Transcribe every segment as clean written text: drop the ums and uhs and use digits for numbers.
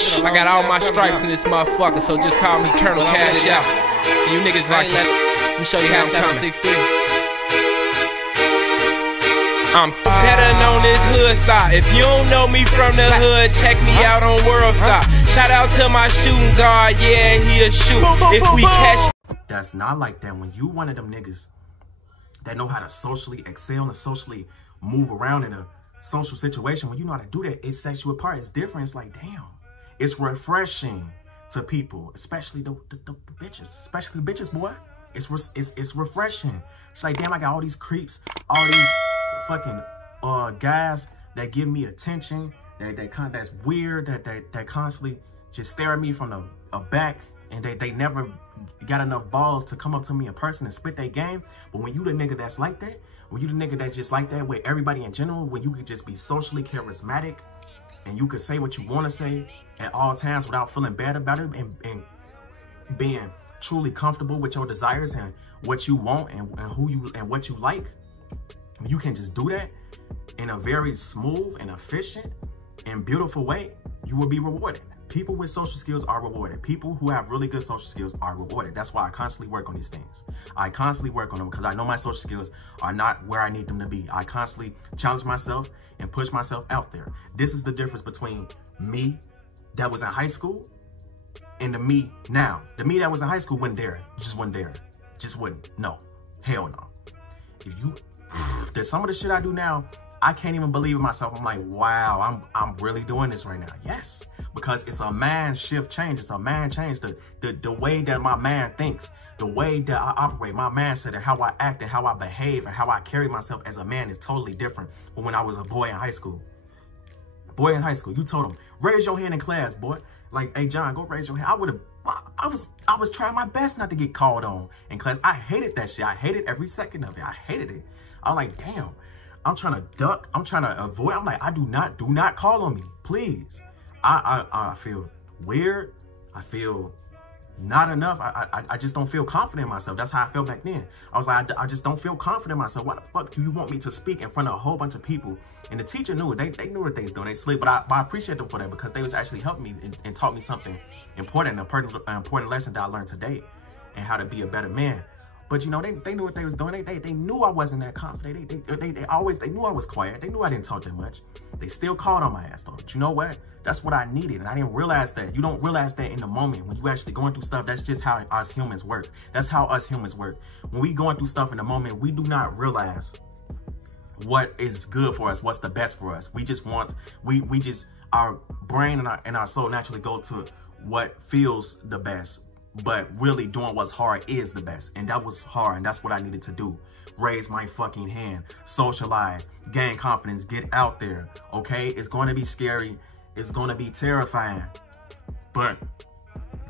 bitch. I got all my stripes in this motherfucker, so just call me Colonel Cash Out. You niggas like that? Let me show you how I'm coming. 6'3". I'm better known as Hood Star. If you don't know me from the hood, check me out on World Star. Shout out to my shooting guard, yeah, he'll shoot. If we catch. That's not like that. When you one of them niggas that know how to socially excel and socially move around in a social situation, when you know how to do that, it sets you apart. It's different. It's like, damn. It's refreshing to people, especially the bitches. Especially the bitches, boy. It's refreshing. It's like, damn, I got all these creeps, all these fucking guys that give me attention, that's weird, that constantly just stare at me from the back, and they never got enough balls to come up to me in person and spit their game. But when you the nigga that's like that, when you the nigga that's just like that with everybody in general, when you could just be socially charismatic and you could say what you want to say at all times without feeling bad about it, and being truly comfortable with your desires and what you want and who you and what you like, you can just do that in a very smooth and efficient and beautiful way, you will be rewarded. People with social skills are rewarded. People who have really good social skills are rewarded. That's why I constantly work on these things. I constantly work on them because I know my social skills are not where I need them to be. I constantly challenge myself and push myself out there. This is the difference between me that was in high school and the me now. The me that was in high school wasn't there. Just wasn't there. Just wouldn't. No. Hell no. There's some of the shit I do now, I can't even believe it myself. I'm like, wow, I'm really doing this right now. Yes, because it's a mind shift change. It's a mind change. The way that my mind thinks, the way that I operate, my mindset, and how I act and how I behave and how I carry myself as a man is totally different from when I was a boy in high school. Boy in high school, you told him, raise your hand in class, boy. Like, hey, John, go raise your hand. I was trying my best not to get called on in class. I hated that shit. I hated every second of it. I hated it. I'm like, damn, I'm trying to duck. I'm trying to avoid. I'm like, do not call on me, please. I feel weird. I feel not enough. I just don't feel confident in myself. That's how I felt back then. I was like, I just don't feel confident in myself. Why the fuck do you want me to speak in front of a whole bunch of people? And the teacher knew it. They knew what they was doing. They slick, but I appreciate them for that because they was actually helping me and taught me something important, an important lesson that I learned today, and how to be a better man. But you know, they knew what they was doing. They knew I wasn't that confident. They knew I was quiet. They knew I didn't talk that much. They still called on my ass though. But you know what? That's what I needed. And I didn't realize that. You don't realize that in the moment when you actually going through stuff. That's just how us humans work. That's how us humans work. When we going through stuff in the moment, we do not realize what is good for us, what's the best for us. We just want, we just, our brain and our soul naturally go to what feels the best. But really doing what's hard is the best. And that was hard, and that's what I needed to do. Raise my fucking hand, socialize, gain confidence, get out there, okay? It's going to be scary. It's going to be terrifying. But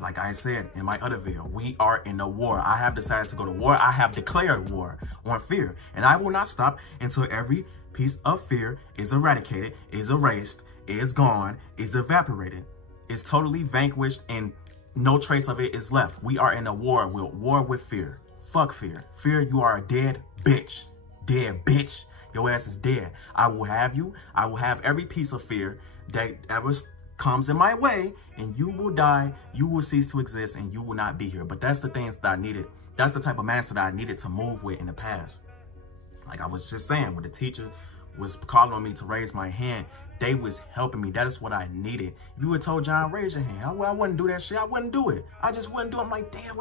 like I said in my other video, we are in a war. I have decided to go to war. I have declared war on fear. And I will not stop until every piece of fear is eradicated, is erased, is gone, is evaporated, is totally vanquished, and no trace of it is left. We are in a war with fear. Fuck fear. Fear, you are a dead bitch. Dead bitch. Your ass is dead. I will have you. I will have every piece of fear that ever comes in my way, and you will die. You will cease to exist, and you will not be here. But that's the things that I needed. That's the type of mindset that I needed to move with in the past. Like I was just saying, when the teacher was calling on me to raise my hand, they was helping me. That is what I needed. You would told John, raise your hand. I wouldn't do that shit. I wouldn't do it. I just wouldn't do it. I'm like, damn,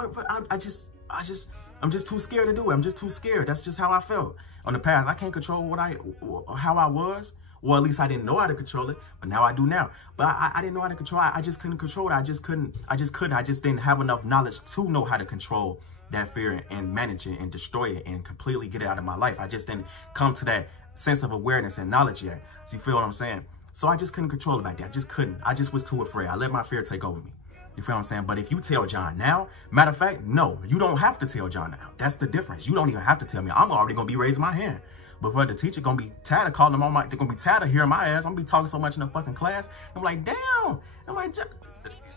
I'm just too scared to do it. I'm just too scared. That's just how I felt. On the past, I can't control how I was. Well, at least I didn't know how to control it, but now I do now. But I didn't know how to control it. I just couldn't control it. I just didn't have enough knowledge to know how to control that fear and manage it and destroy it and completely get it out of my life. I just didn't come to that sense of awareness and knowledge yet. So you feel what I'm saying? So I just couldn't control it back there. I just couldn't. I just was too afraid. I let my fear take over me. You feel what I'm saying? But if you tell John now, matter of fact, no, you don't have to tell John now. That's the difference. You don't even have to tell me. I'm already going to be raising my hand. But for the teacher going to be tired of calling them on they're going to be tired of hearing my ass. I'm going to be talking so much in the fucking class. I'm like, damn. I'm like,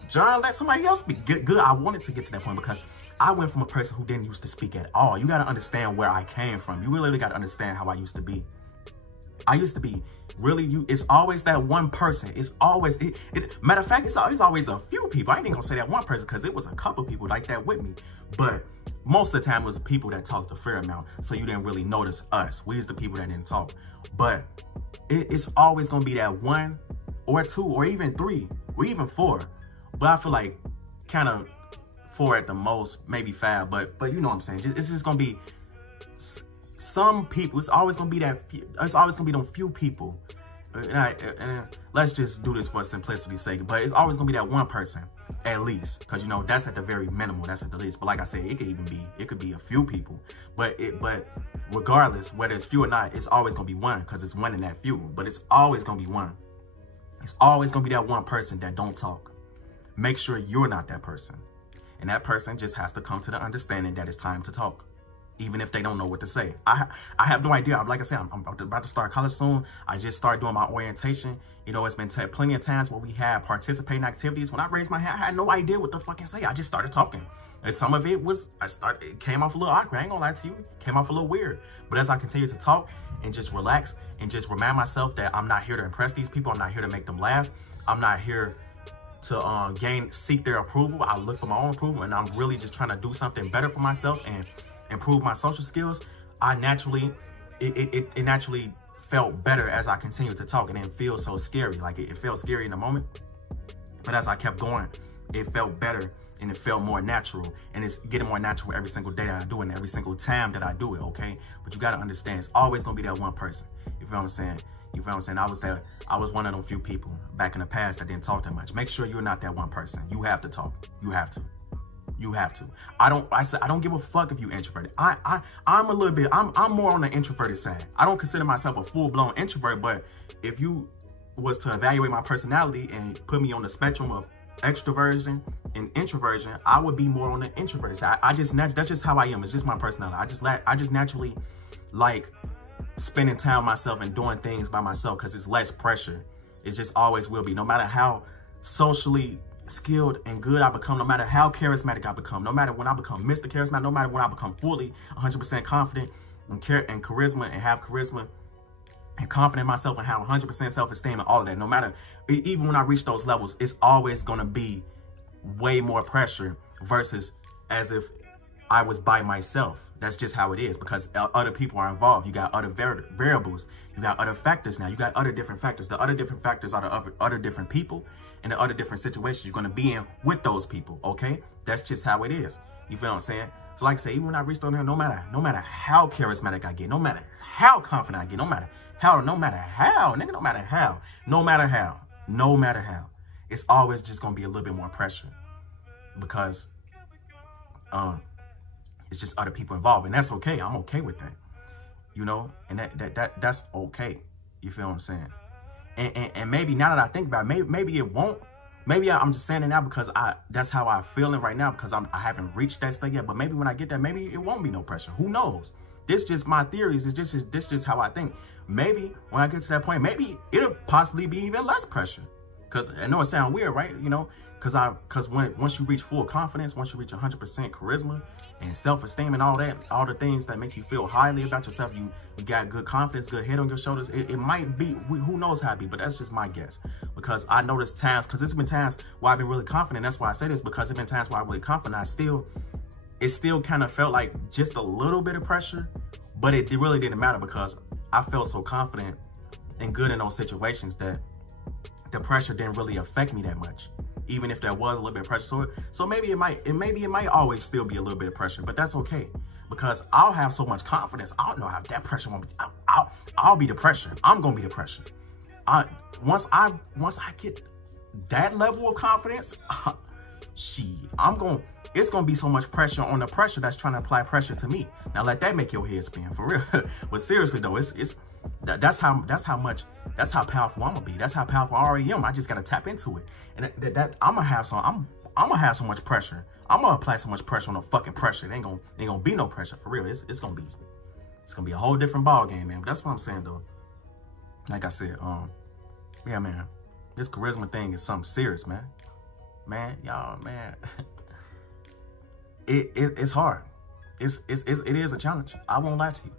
John, let somebody else speak. Good. I wanted to get to that point because I went from a person who didn't used to speak at all. You got to understand where I came from. You really got to understand how I used to be. I used to be really, it's always that one person. It's always, matter of fact, it's always a few people. I ain't even gonna say that one person because it was a couple people like that with me. But most of the time it was people that talked a fair amount. So you didn't really notice us. We was the people that didn't talk. But it's always gonna be that one or two or even three or even four. But I feel like kind of 4 at the most, maybe 5. But you know what I'm saying? It's just gonna be some people. It's always gonna be that few, it's always gonna be them few people. And let's just do this for simplicity's sake. But it's always gonna be that one person at least, because you know that's at the very minimal. That's at the least. But like I said, it could be a few people. But regardless whether it's few or not, it's always gonna be one because it's one in that few. But it's always gonna be one. It's always gonna be that one person that don't talk. Make sure you're not that person. And that person just has to come to the understanding that it's time to talk, even if they don't know what to say. I have no idea. Like I said, I'm about to start college soon. I just started doing my orientation. You know, it's been plenty of times where we had participating activities. When I raised my hand, I had no idea what to fucking say. I just started talking. And some of it was, it came off a little awkward. I ain't gonna lie to you. It came off a little weird. But as I continue to talk and just relax and just remind myself that I'm not here to impress these people. I'm not here to make them laugh. I'm not here to seek their approval. I look for my own approval, and I'm really just trying to do something better for myself and improve my social skills. It naturally felt better as I continued to talk, and it didn't feel so scary. Like it felt scary in the moment, but as I kept going, it felt better and it felt more natural, and it's getting more natural every single day that I do it and every single time that I do it, okay? But you gotta understand, it's always gonna be that one person. You feel what I'm saying? You feel what I'm saying? I was one of them few people back in the past that didn't talk that much. Make sure you're not that one person. You have to talk. You have to. You have to. I don't give a fuck if you introverted. I'm a little bit, I'm more on the introverted side. I don't consider myself a full-blown introvert, but if you was to evaluate my personality and put me on the spectrum of extroversion and introversion, I would be more on the introverted side. That's just how I am. It's just my personality. I just naturally like spending time with myself and doing things by myself because it's less pressure. It just always will be. No matter how socially skilled and good I become, no matter how charismatic I become, no matter when I become Mr. Charismatic, no matter when I become fully 100% confident and charisma and have charisma and confident in myself and have 100% self-esteem and all of that, no matter, even when I reach those levels, it's always going to be way more pressure versus as if I was by myself. That's just how it is because other people are involved. You got other variables. You got other factors now. You got other different factors. The other different factors are the other different people and the other different situations you're going to be in with those people, okay? That's just how it is. You feel what I'm saying? So like I say, even when I reached on there, no matter how charismatic I get, no matter how confident I get, no matter how, it's always just going to be a little bit more pressure because it's just other people involved, and that's okay. I'm okay with that, you know, and that's okay. You feel what I'm saying? And maybe now that I think about it, maybe it won't. Maybe I'm just saying it now because that's how I'm feeling right now because I haven't reached that state yet. But maybe when I get there, maybe it won't be no pressure. Who knows? This just my theories. This just how I think. Maybe when I get to that point, maybe it'll possibly be even less pressure. Cause I know it sounds weird, right? You know, cause once you reach full confidence, once you reach 100% charisma and self-esteem and all that, all the things that make you feel highly about yourself, you got good confidence, good head on your shoulders. It might be, who knows how it be, but that's just my guess. Because I noticed times, cause it's been times where I've been really confident. That's why I say this, because it's been times where I'm really confident. It still kind of felt like just a little bit of pressure, but it really didn't matter because I felt so confident and good in those situations that the pressure didn't really affect me that much, even if there was a little bit of pressure. So maybe it might always still be a little bit of pressure, but that's okay because I'll have so much confidence. I don't know how that pressure won't be. I'll be the pressure. I'm gonna be the pressure. Once I get that level of confidence, it's gonna be so much pressure on the pressure that's trying to apply pressure to me. Now let that make your head spin for real. But seriously though, that's how powerful I'm gonna be. That's how powerful I already am. I just gotta tap into it. And I'm gonna have so much pressure. I'm gonna apply so much pressure on the fucking pressure. It ain't gonna be no pressure for real. It's gonna be a whole different ball game, man. But that's what I'm saying though. Like I said, yeah, man, this charisma thing is something serious, man. Man, y'all, man. It's hard. It is a challenge. I won't lie to you.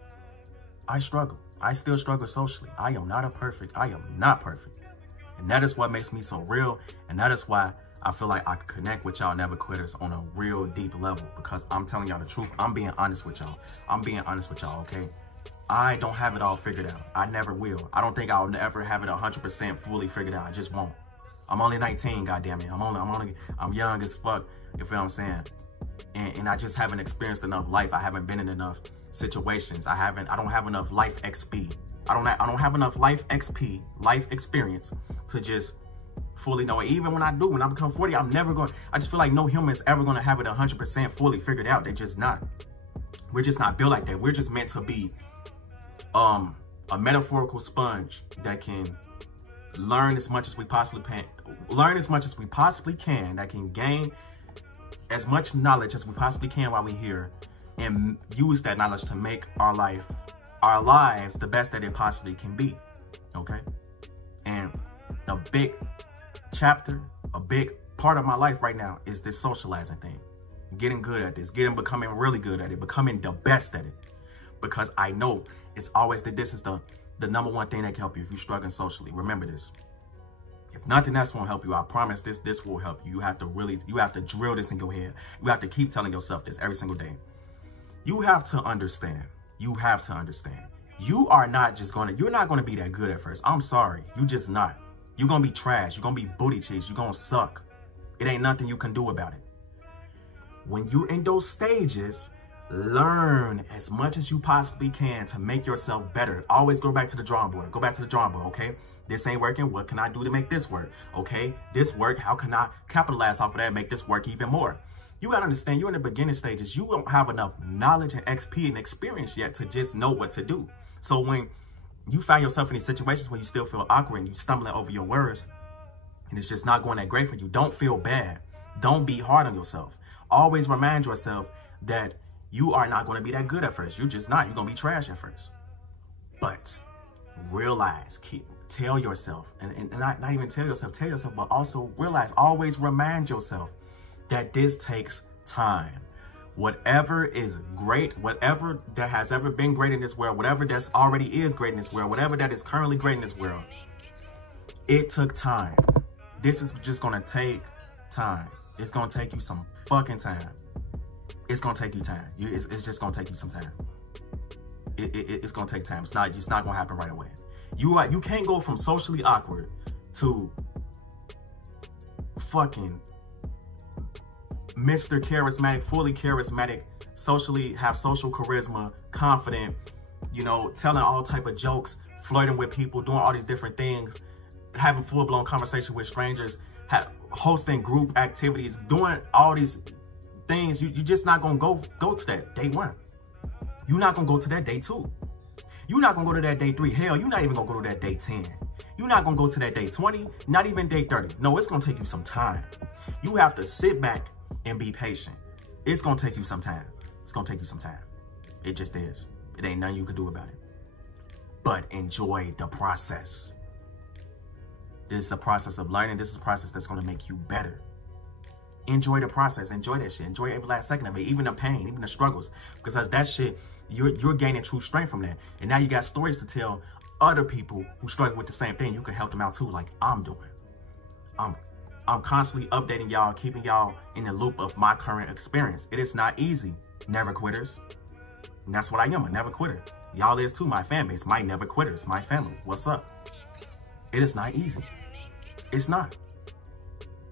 I struggle. I still struggle socially. I am not perfect. And that is what makes me so real. And that is why I feel like I can connect with y'all never quitters on a real deep level, because I'm telling y'all the truth. I'm being honest with y'all. Okay? I don't have it all figured out. I never will. I don't think I'll ever have it 100% fully figured out. I just won't. I'm only 19, goddammit. I'm young as fuck, you feel what I'm saying? And I just haven't experienced enough life. I haven't been in enough situations. I don't have enough life XP. I don't have enough life XP, life experience to just fully know it. Even when I become 40, I just feel like no human is ever going to have it 100% fully figured out. They're just not. We're just not built like that. We're just meant to be a metaphorical sponge that can learn as much as we possibly can, that can gain as much knowledge as we possibly can while we're here, and use that knowledge to make our lives the best that it possibly can be. Okay? And a big chapter, a big part of my life right now is this socializing thing. Getting good at this, becoming really good at it, becoming the best at it. Because I know it's always that this is the number one thing that can help you if you're struggling socially. Remember this. If nothing else won't help you, I promise this will help you. You have to drill this in your head. You have to keep telling yourself this every single day. You have to understand. You are not you're not going to be that good at first. I'm sorry. You just not. You're going to be trash. You're going to be booty cheeks. You're going to suck. It ain't nothing you can do about it. When you're in those stages, learn as much as you possibly can to make yourself better. Always go back to the drawing board. Okay? This ain't working. What can I do to make this work? Okay? This work. How can I capitalize off of that and make this work even more? You got to understand, you're in the beginning stages. You don't have enough knowledge and XP and experience yet to just know what to do. So when you find yourself in these situations where you still feel awkward and you stumbling over your words and it's just not going that great for you, don't feel bad. Don't be hard on yourself. Always remind yourself that you are not going to be that good at first. You're just not. You're going to be trash at first. But realize, tell yourself, and not even tell yourself, but also realize, always remind yourself that this takes time. Whatever is great, whatever that has ever been great in this world, whatever that's already is great in this world, whatever that is currently great in this world, it took time. This is just going to take time. It's going to take you some fucking time. It's going to take you time. It's just going to take you some time. It's going to take time. It's not going to happen right away. You can't go from socially awkward to fucking Mr. Charismatic, fully charismatic, have social charisma, confident, telling all type of jokes, flirting with people, doing all these different things, having full-blown conversation with strangers, hosting group activities, doing all these things. You're just not gonna go to that day 1. You're not gonna go to that day 2. You're not gonna go to that day 3. Hell, you're not even gonna go to that day 10. You're not gonna go to that day 20, not even day 30. No, it's gonna take you some time. You have to sit back and be patient. It's gonna take you some time. It just is. It ain't nothing you can do about it. But enjoy the process. This is a process of learning. This is a process that's gonna make you better. Enjoy the process. Enjoy that shit. Enjoy every last second of it. Even the pain, even the struggles. Because that shit, you're gaining true strength from that. And now you got stories to tell other people who struggle with the same thing. You can help them out too, like I'm doing. I'm constantly updating y'all, keeping y'all in the loop of my current experience. It is not easy, never quitters. And that's what I am, a never quitter. Y'all is too, my fan base, my never quitters, my family. What's up? It is not easy. It's not.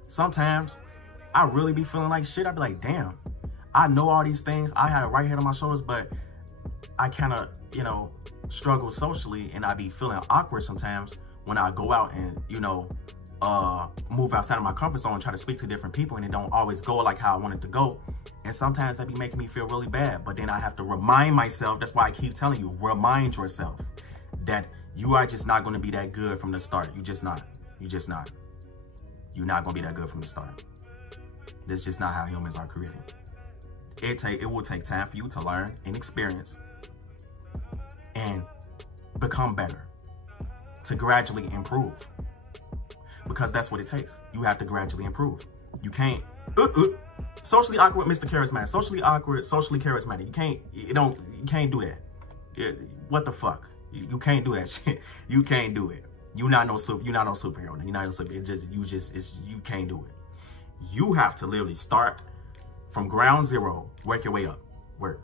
Sometimes I really be feeling like shit. I be like, damn, I know all these things. I have a right head on my shoulders, but I kind of, struggle socially, and I be feeling awkward sometimes when I go out and, move outside of my comfort zone and try to speak to different people, and it don't always go like how I want it to go. And sometimes that be making me feel really bad, but then I have to remind myself, that's why I keep telling you, remind yourself that you are just not going to be that good from the start. You're not going to be that good from the start. That's just not how humans are created. It will take time for you to learn and experience and become better, to gradually improve. Because that's what it takes. You have to gradually improve. You can't socially awkward, Mr. Charismatic. Socially awkward, socially charismatic. You can't do that. What the fuck? You can't do that shit. You can't do it. You're not no superhero. You're not no superhero. You can't do it. You have to literally start from ground zero, work your way up. Work.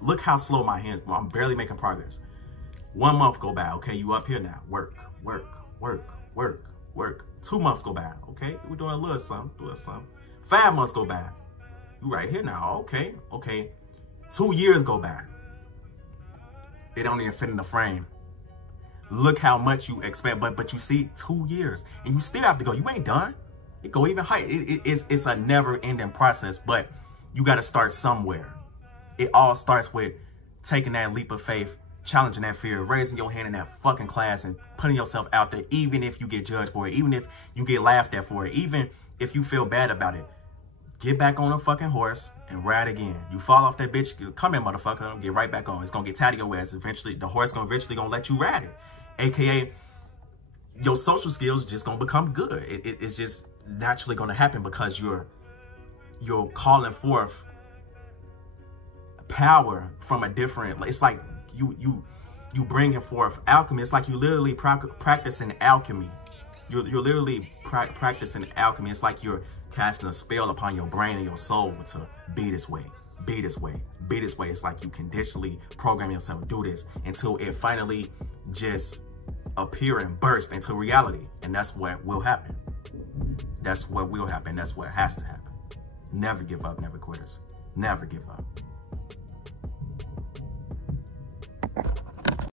Look how slow my hands go. I'm barely making progress. 1 month go by. Okay, you up here now. Work. 2 months go by. Okay, we're doing a little something. 5 months go by. You right here now. Okay. 2 years go by. It don't even fit in the frame. Look how much you expect, but you see 2 years and you still have to go. You ain't done. It go even higher. It's a never-ending process, but you got to start somewhere. It all starts with taking that leap of faith, challenging that fear, raising your hand in that fucking class and putting yourself out there, even if you get judged for it, even if you get laughed at for it, even if you feel bad about it. Get back on a fucking horse and ride again. You fall off that bitch, come in, motherfucker, get right back on. It's gonna get tired of your ass. Eventually, the horse gonna let you ride it. AKA, your social skills just gonna become good. It's just naturally gonna happen because you're calling forth power from a different. It's like you bringing forth alchemy. It's like you literally practicing alchemy. You're literally practicing alchemy. It's like you're casting a spell upon your brain and your soul to be this way, be this way, be this way. It's like you conditionally program yourself to do this until it finally just appear and burst into reality. And that's what will happen. That's what will happen. That's what has to happen. Never give up, never quitters. Never give up.